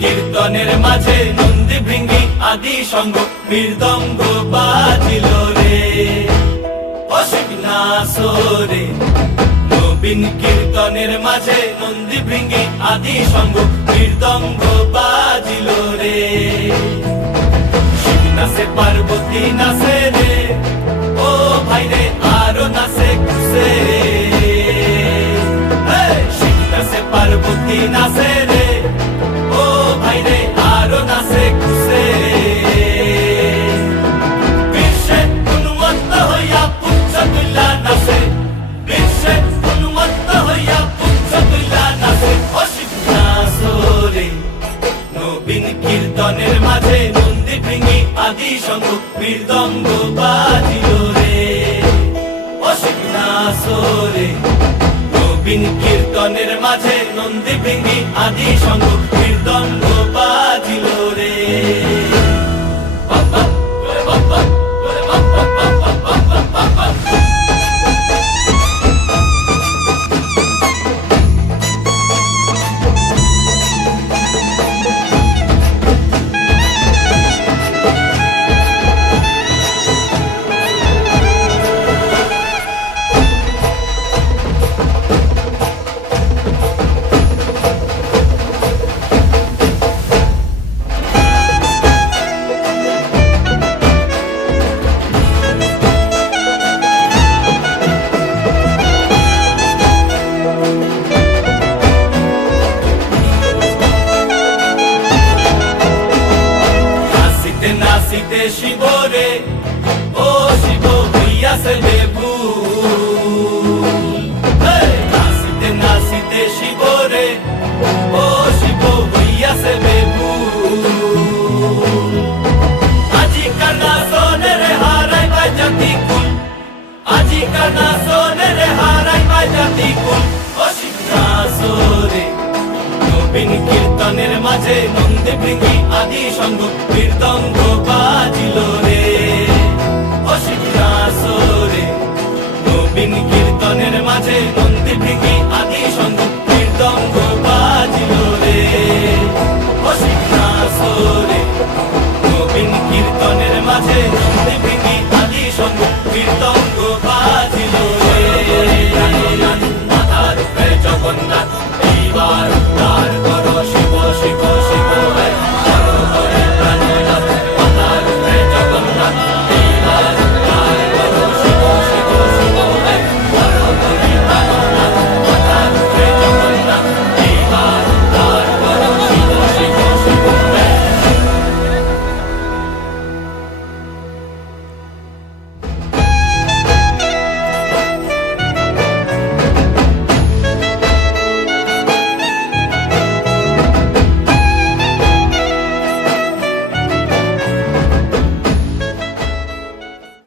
কীর্তনের মাঝে নন্দী ভৃঙ্গি আদি সঙ্গ মৃদঙ্গ বাজিল রে অসিক নাসরে। নবীন কীর্তনের মাঝে নন্দী ভৃঙ্গি আদি সঙ্গ মৃদঙ্গ বাজিল রে। শিব নাচে পার্বতী নাচে রে, ও ভাই রে আরো নাচে খুশে। শিব নাচে পার্বতী নাচে রে, ও ভাই রে আরো নাচে খুশে। বিশ্বে উন্মত্ত হইয়া পুচ্ছ তুল্লা নাচে, বিশ্বে উন্মত্ত হইয়া পুচ্ছ তুল্লা নাচে অসিক নাচরে। নবীন কীর্তনের মাঝে নন্দী ভৃঙ্গি আদি সঙ্গ মৃদঙ্গ বাজিল রে অসিক নাচরে। নবীন কীর্তনের মাঝে নন্দী ভৃঙ্গি আদি সঙ্গ মৃদঙ্গ বাজিল রে। নাচিতে শিব রে, ও শিব হইয়াছে বেভুল। নাচিতে নাচিতে শিব রে, ও শিব হইয়াছে বেভুল। আজিকার নাচনের হারাই বাজাতি কুল, আজিকার নাচনের হারাই বাজাতি কুল অসিক নাচরে। নবীন কীর্তনের মাঝে নন্দী ভৃঙ্গি আদি সঙ্গ মৃদঙ্গ বাজিল